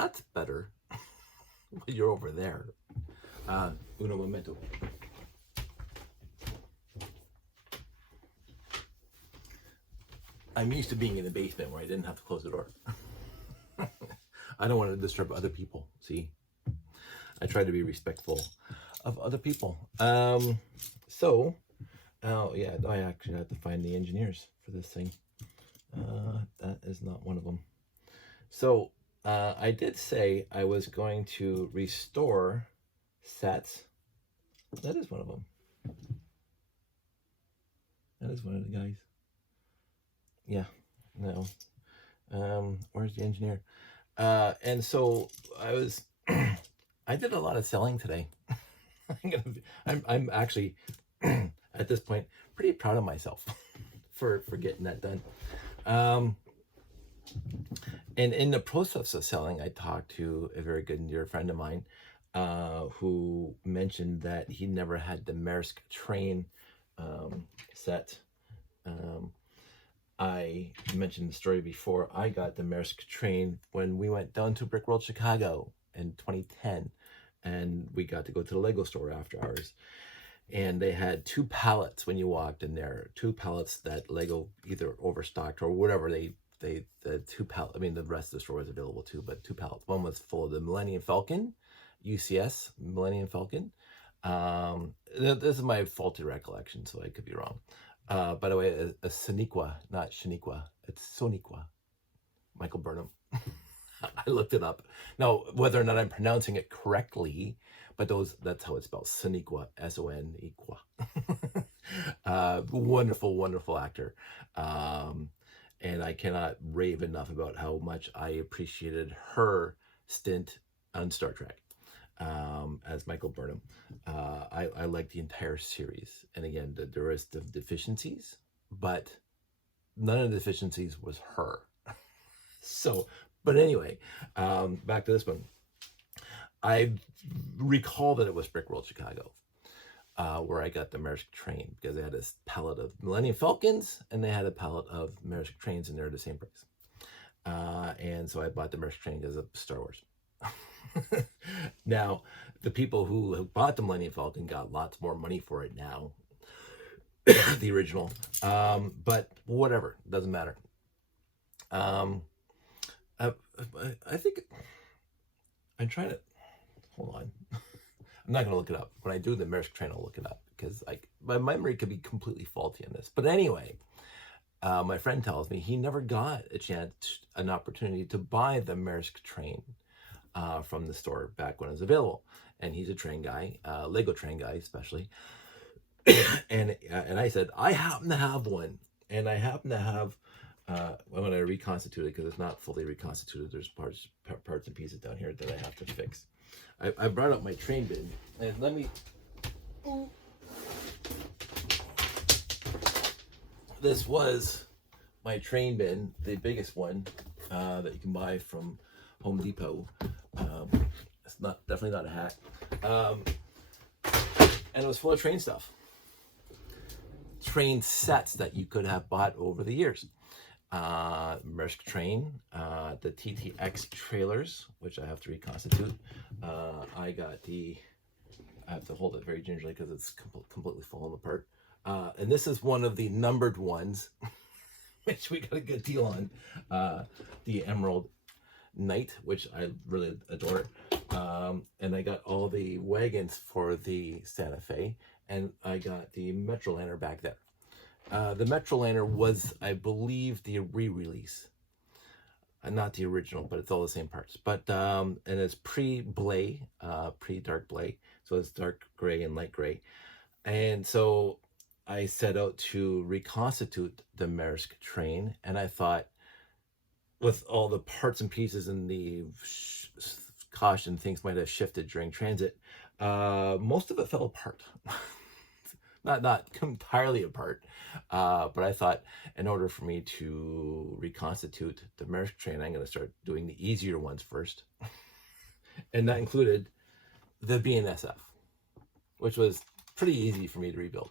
That's better. You're over there. Uno momento. I'm used to being in the basement where I didn't have to close the door. I don't want to disturb other people. See, I try to be respectful of other people. Oh yeah, I actually have to find the engineers for this thing. That is not one of them. So I did say I was going to restore sets. That is one of them. That is one of the guys. Yeah, no. Where's the engineer? And so I was, I did a lot of selling today. I'm actually at this point pretty proud of myself for getting that done. And in the process of selling, I talked to a very good and dear friend of mine who mentioned that he never had the Maersk train set. I mentioned the story before. I got the Maersk train when we went down to Brick World Chicago in 2010, and we got to go to the Lego store after hours. And they had 2 pallets when you walked in there, 2 pallets that Lego either overstocked or whatever. The 2 pallets, I mean, the rest of the store was available too, but 2 pallets. One was full of the Millennium Falcon, UCS Millennium Falcon. This is my faulty recollection, so I could be wrong. By the way, a Soniqua, not Shaniqua. It's Soniqua. Michael Burnham. I looked it up. Now, whether or not I'm pronouncing it correctly, but that's how it's spelled. Soniqua, S-O-N-E-Qua. Wonderful, wonderful actor. And I cannot rave enough about how much I appreciated her stint on Star Trek. As Michael Burnham. I like the entire series. And again, there was the deficiencies, but none of the deficiencies was her. So, but anyway, back to this one. I recall that it was Brick World Chicago, where I got the Maersk train, because they had this pallet of Millennium Falcons and they had a pallet of Maersk trains, and they're the same price. And so I bought the Maersk train because of Star Wars. Now, the people who bought the Millennium Falcon got lots more money for it now, the original, but whatever, doesn't matter. I think I'm trying to hold on. I'm not going to look it up. When I do the Maersk train, I'll look it up, because my memory could be completely faulty on this. But anyway, my friend tells me he never got an opportunity to buy the Maersk train from the store back when it was available. And he's a train guy, Lego train guy especially. and I said, I happen to have one. And I happen to have, when I reconstitute it, because it's not fully reconstituted, there's parts and pieces down here that I have to fix. I brought up my train bin, and let me, this was my train bin, the biggest one that you can buy from Home Depot. It's definitely not a hack. And it was full of train stuff. Train sets that you could have bought over the years. Maersk train, the TTX trailers, which I have to reconstitute. I have to hold it very gingerly because it's completely falling apart. And this is one of the numbered ones, which we got a good deal on. The Emerald Knight, which I really adore. And I got all the wagons for the Santa Fe, and I got the Metroliner back there. The Metroliner was, I believe, the re-release. Not the original, but it's all the same parts. But and it's pre-blay, pre-dark blay, so it's dark gray and light gray. And so I set out to reconstitute the Maersk train, and I thought, with all the parts and pieces and the caution things might have shifted during transit, most of it fell apart. not entirely apart, but I thought, in order for me to reconstitute the Maersk train, I'm going to start doing the easier ones first. And that included the BNSF, which was pretty easy for me to rebuild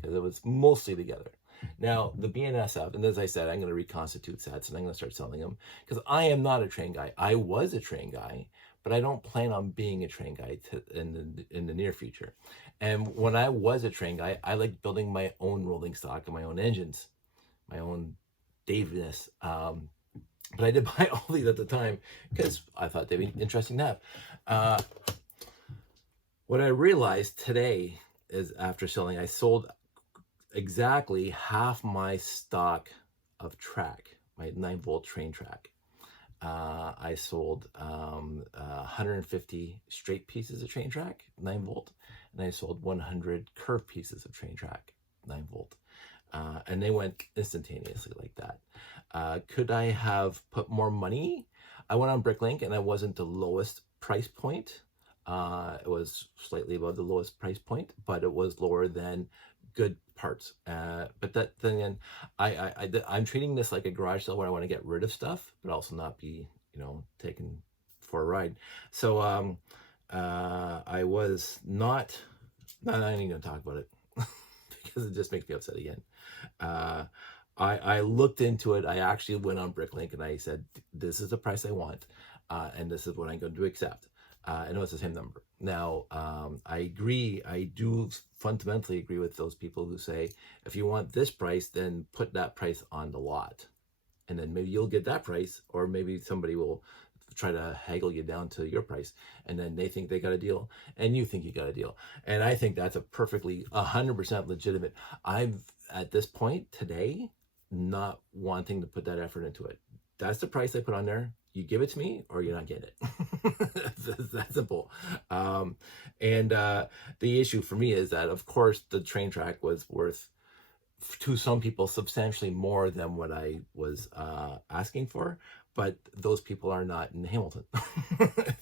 because it was mostly together. Now, the BNSF, and as I said, I'm going to reconstitute sets and I'm going to start selling them because I am not a train guy. I was a train guy, but I don't plan on being a train guy in the near future. And when I was a train guy, I liked building my own rolling stock and my own engines, my own Daviness. But I did buy all these at the time because I thought they'd be interesting to have. What I realized today is after selling, I sold exactly half my stock of track, my 9-volt train track. I sold 150 straight pieces of train track, 9-volt, and I sold 100 curved pieces of train track, 9-volt. And they went instantaneously like that. Could I have put more money? I went on Bricklink and I wasn't the lowest price point. It was slightly above the lowest price point, but it was lower than good parts. But that then I'm treating this like a garage sale where I want to get rid of stuff, but also not be, taken for a ride. So I was not even going to talk about it because it just makes me upset again. I looked into it. I actually went on Bricklink and I said, this is the price I want, and this is what I'm going to accept. I know it's the same number. Now, I agree. I do fundamentally agree with those people who say, if you want this price, then put that price on the lot. And then maybe you'll get that price, or maybe somebody will try to haggle you down to your price. And then they think they got a deal, and you think you got a deal. And I think that's a perfectly 100% legitimate. I've, at this point today, not wanting to put that effort into it. That's the price I put on there. You give it to me or you're not getting it. It's that simple. The issue for me is that, of course, the train track was worth, to some people, substantially more than what I was asking for. But those people are not in Hamilton.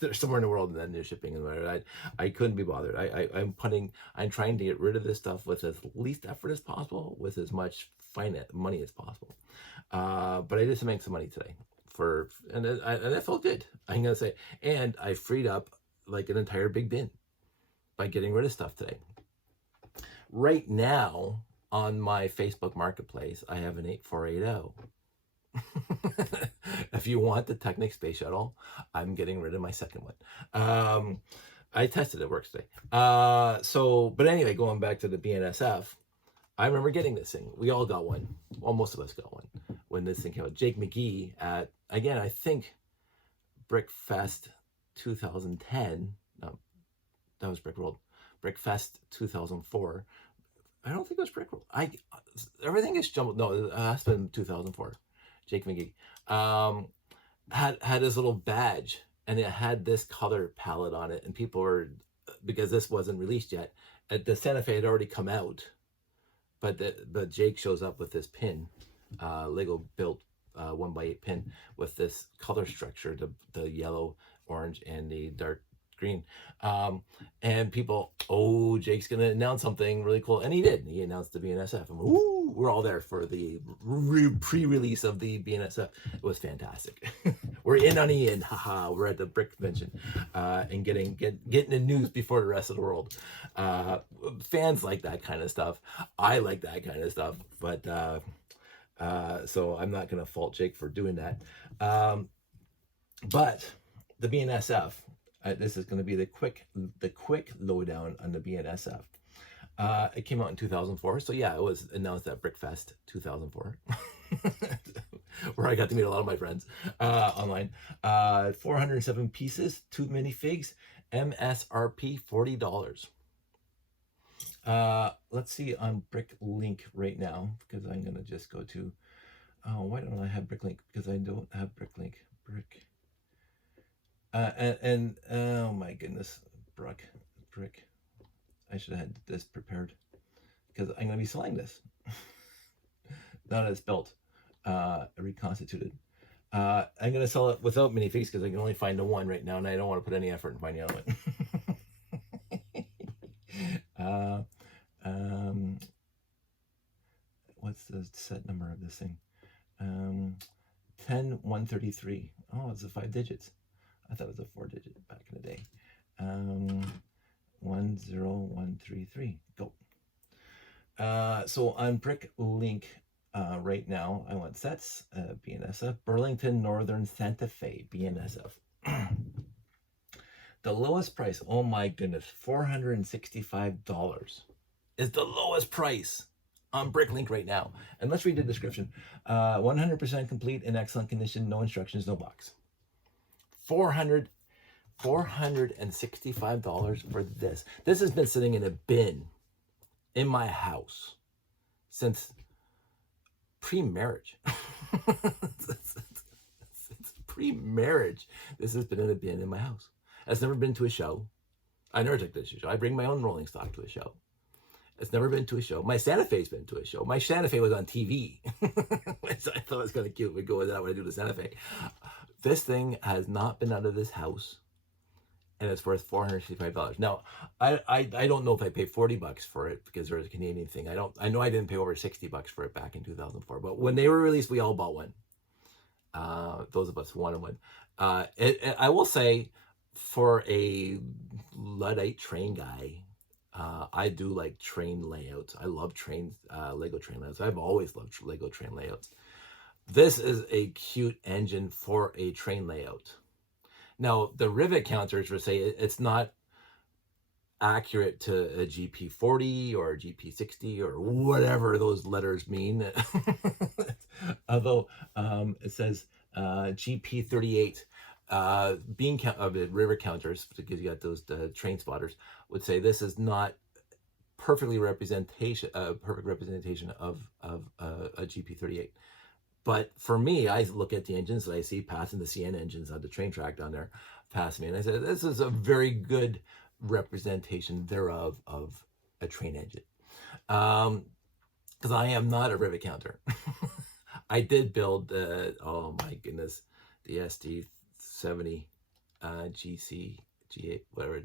They're somewhere in the world, and then they're shipping and whatever. I couldn't be bothered. I'm trying to get rid of this stuff with as least effort as possible, with as much money as possible. But I did make some money today. And that felt good, I'm gonna say. And I freed up like an entire big bin by getting rid of stuff today. Right now on my Facebook Marketplace, I have an 8480. If you want the Technic Space Shuttle, I'm getting rid of my second one. I tested it, works today. But anyway, going back to the BNSF, I remember getting this thing. We all got one. Well, most of us got one when this thing came out. Jake McGee at, again, I think Brickfest 2010. No, that was Brick World. Brickfest 2004. I don't think it was Brick World. Everything is jumbled. No, it has been 2004. Jake McGee had his little badge, and it had this color palette on it, and people were, because this wasn't released yet, the Santa Fe had already come out. But Jake shows up with this pin, Lego built 1x8 pin with this color structure, the yellow, orange, and the dark green. And people, Jake's going to announce something really cool. And he did. He announced the BNSF. And we're all there for the pre-release of the BNSF. It was fantastic. We're in on the end. Haha, we're at the Brick Convention and getting the news before the rest of the world. Fans like that kind of stuff. I like that kind of stuff. But so I'm not going to fault Jake for doing that. But the BNSF, this is going to be the quick lowdown on the BNSF. It came out in 2004, so yeah, it was announced at Brickfest 2004, where I got to meet a lot of my friends online. 407 pieces, 2 minifigs, MSRP $40. Let's see on Bricklink right now, because I'm going to just go to, why don't I have Bricklink? Because I don't have Bricklink. And oh my goodness, Brick. I should have had this prepared because I'm going to be selling this. Now that it's built, reconstituted. I'm going to sell it without minifigs because I can only find the one right now, and I don't want to put any effort in finding the other one. What's the set number of this thing? 10133. Oh, it's the 5 digits. I thought it was a 4-digit back in the day. 10133. Go. So on Bricklink right now, I want sets, BNSF, Burlington Northern Santa Fe, BNSF. The lowest price, oh my goodness, $465 is the lowest price on Bricklink right now. And let's read the description. 100% complete, in excellent condition, no instructions, no box. $465 for this. This has been sitting in a bin in my house since pre-marriage. Since pre-marriage, this has been in a bin in my house. It's never been to a show. I never took this to a show. I bring my own rolling stock to a show. It's never been to a show. My Santa Fe's been to a show. My Santa Fe was on TV. Which I thought it was kind of cute. We go with that when I do the Santa Fe. This thing has not been out of this house, and it's worth $465. Now, I don't know if I paid $40 for it because there's a Canadian thing. I know I didn't pay over $60 for it back in 2004. But when they were released, we all bought one. Those of us who wanted one. I will say, for a Luddite train guy, I do like train layouts. I love trains, Lego train layouts. I've always loved Lego train layouts. This is a cute engine for a train layout. Now, the rivet counters would say it's not accurate to a GP40 or a GP60 or whatever those letters mean. Although it says GP38. Bean count of rivet counters, because you got those train spotters, would say this is not perfect representation of a GP38. But for me, I look at the engines that I see passing the CN engines on the train track down there, past me, and I said, this is a very good representation thereof of a train engine. Because I am not a rivet counter. I did build, oh my goodness, the SD70 GC, G8, whatever,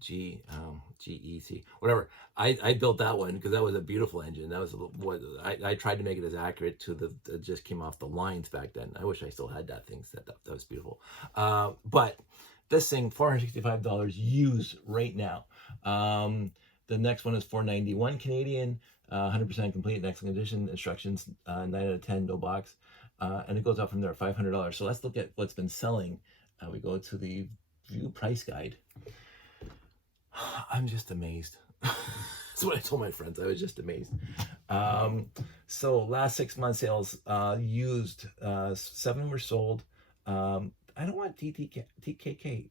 GEC, whatever. I built that one because that was a beautiful engine. That was what I tried to make it as accurate to the that just came off the lines back then. I wish I still had that thing set up. That was beautiful. But this thing, $465 used right now. The next one is $491 Canadian, 100% complete, in excellent condition. Instructions, 9 out of 10, no box. And it goes up from there, $500. So let's look at what's been selling. We go to the view price guide. I'm just amazed. That's what I told my friends. I was just amazed. So last 6 months sales, used, 7 were sold. I don't want DKK.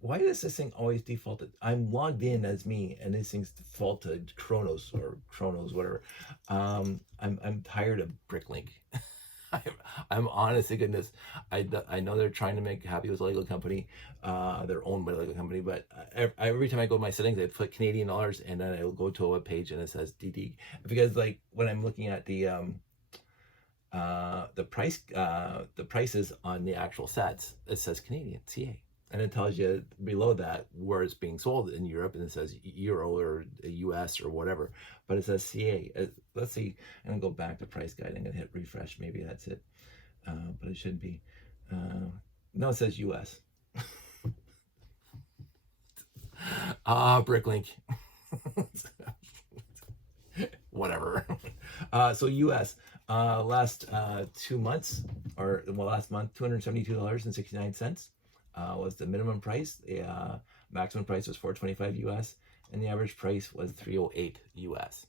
Why does this thing always default? I'm logged in as me, and these things default to Chronos or Chronos, whatever. I'm tired of Bricklink. I'm honest to goodness. I know they're trying to make happy with the Lego company. They're owned by the Lego company, but every time I go to my settings, I put Canadian dollars, and then I'll go to a web page and it says DD, because like when I'm looking at the prices on the actual sets, it says Canadian CA, and it tells you below that where it's being sold in Europe, and it says Euro or US or whatever, but it says CA. Let's see, I'm gonna go back to price guide. I'm gonna hit refresh. Maybe that's it, but it shouldn't be. No, it says US. Bricklink. Whatever. So US, last 2 months, or well, last month, $272.69 was the minimum price. The maximum price was $425 US, and the average price was $308 US.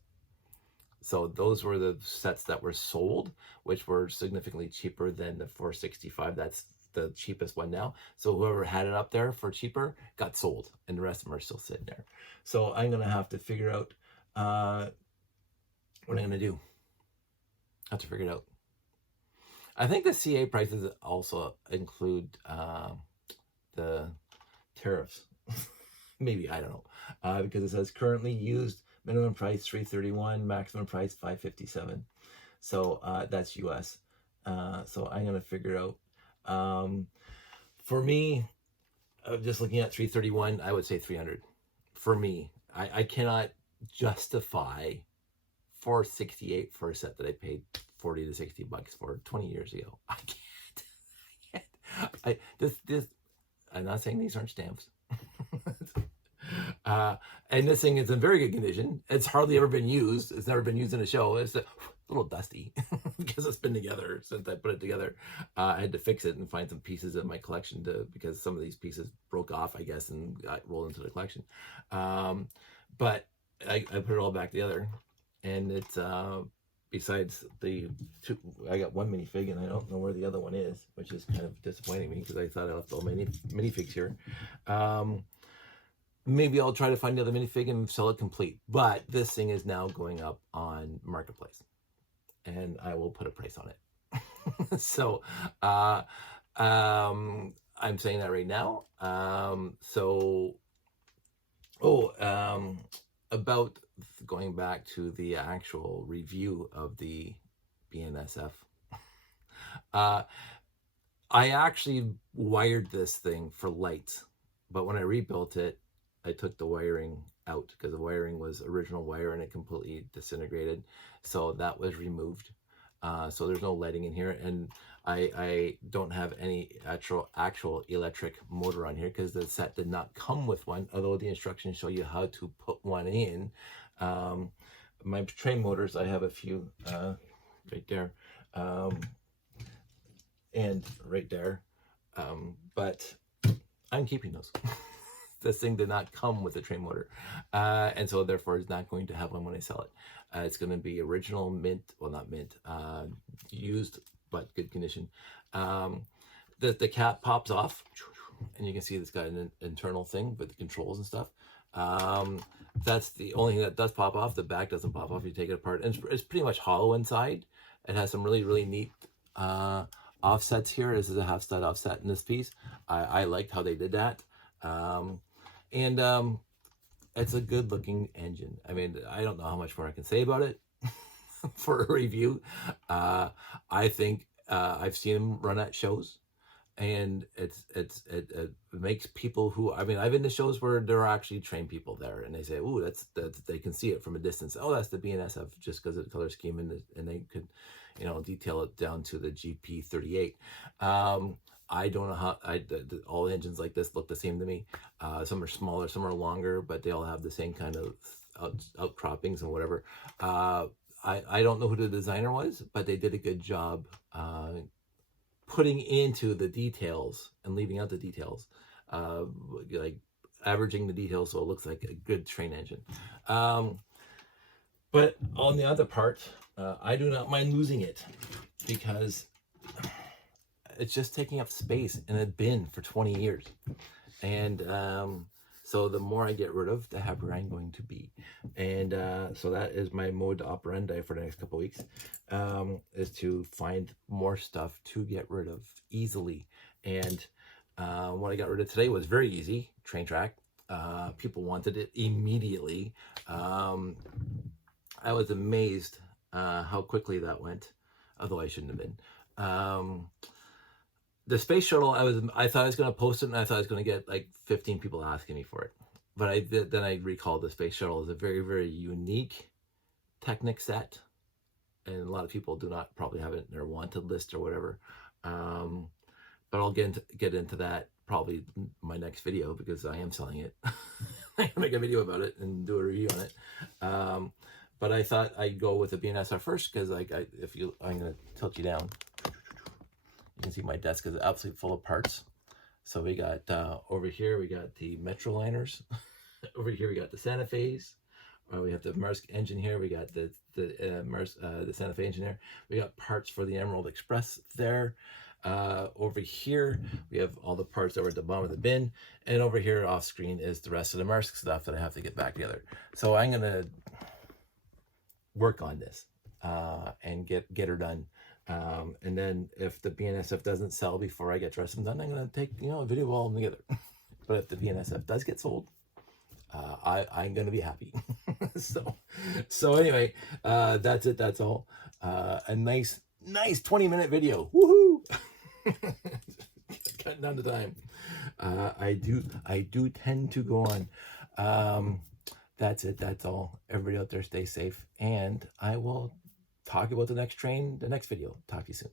So those were the sets that were sold, which were significantly cheaper than the $465. That's the cheapest one now. So whoever had it up there for cheaper got sold, and the rest of them are still sitting there. So I'm gonna have to figure out what I'm gonna do. I have to figure it out. I think the CA prices also include the tariffs. Maybe, I don't know, because it says currently used, minimum price $331, maximum price $557. So that's US. So I'm gonna figure out. For me, just looking at 331, I would say 300. For me, I cannot justify $468 for a set that I paid $40 to $60 for 20 years ago. I can't. I'm not saying these aren't stamps. And this thing is in very good condition. It's hardly ever been used. It's never been used in a show. It's a little dusty because it's been together since I put it together. I had to fix it and find some pieces in my collection because some of these pieces broke off, I guess, and got rolled into the collection. But I put it all back together, and it's besides the two, I got one minifig and I don't know where the other one is, which is kind of disappointing me because I thought I left all my minifigs here. Maybe I'll try to find the other minifig and sell it complete, but this thing is now going up on Marketplace and I will put a price on it. So I'm saying that right now. About going back to the actual review of the BNSF, I actually wired this thing for lights, but when I rebuilt it, I took the wiring out because the wiring was original wire and it completely disintegrated. So that was removed. So there's no lighting in here, and I don't have any actual electric motor on here because the set did not come with one, although the instructions show you how to put one in. My train motors, I have a few right there and right there, but I'm keeping those. This thing did not come with a train motor, and so therefore it's not going to have one when I sell it. It's going to be original mint, well, not mint, used but good condition. The cap pops off, and you can see it's got an internal thing with the controls and stuff. That's the only thing that does pop off. The back doesn't pop off. You take it apart, and it's pretty much hollow inside. It has some really neat offsets here. This is a half stud offset in this piece. I liked how they did that. It's a good looking engine. I mean, I don't know how much more I can say about it for a review. I think I've seen them run at shows, and it makes people who, I mean, I've been to shows where there are actually trained people there, and they say, "Ooh, that's they can see it from a distance. Oh, that's the BNSF," just because of the color scheme, and they could, detail it down to the GP38. I don't know how all engines like this look the same to me. Some are smaller, some are longer, but they all have the same kind of outcroppings and whatever. I don't know who the designer was, but they did a good job putting into the details and leaving out the details, like averaging the details so it looks like a good train engine. But on the other part, I do not mind losing it because it's just taking up space in a bin for 20 years. And so the more I get rid of, the happier I'm going to be. And so that is my mode operandi for the next couple of weeks, is to find more stuff to get rid of easily. And what I got rid of today was very easy, train track. People wanted it immediately. I was amazed how quickly that went, although I shouldn't have been. The space shuttle, I thought I was going to post it, and I thought I was going to get like 15 people asking me for it. But then I recalled the space shuttle is a very, very unique Technic set, and a lot of people do not probably have it in their wanted list or whatever. But I'll get into that probably my next video because I am selling it. I can make a video about it and do a review on it. But I thought I'd go with the BNSF first because I'm going to tilt you down. You can see my desk is absolutely full of parts. So we got over here, we got the Metroliners. Over here, we got the Santa Fe's. We have the Maersk engine here. We got the Santa Fe engine here. We got parts for the Emerald Express there. Over here, we have all the parts that were at the bottom of the bin. And over here off screen is the rest of the Maersk stuff that I have to get back together. So I'm going to work on this and get her done. And then if the BNSF doesn't sell before I get the rest of them done, I'm going to take, a video of all of them together. But if the BNSF does get sold, I'm going to be happy. So anyway, that's it. That's all. A nice 20-minute video. Woohoo! Cutting down the time. I do tend to go on. That's it. That's all. Everybody out there, stay safe. And I will talk about the next train, the next video. Talk to you soon.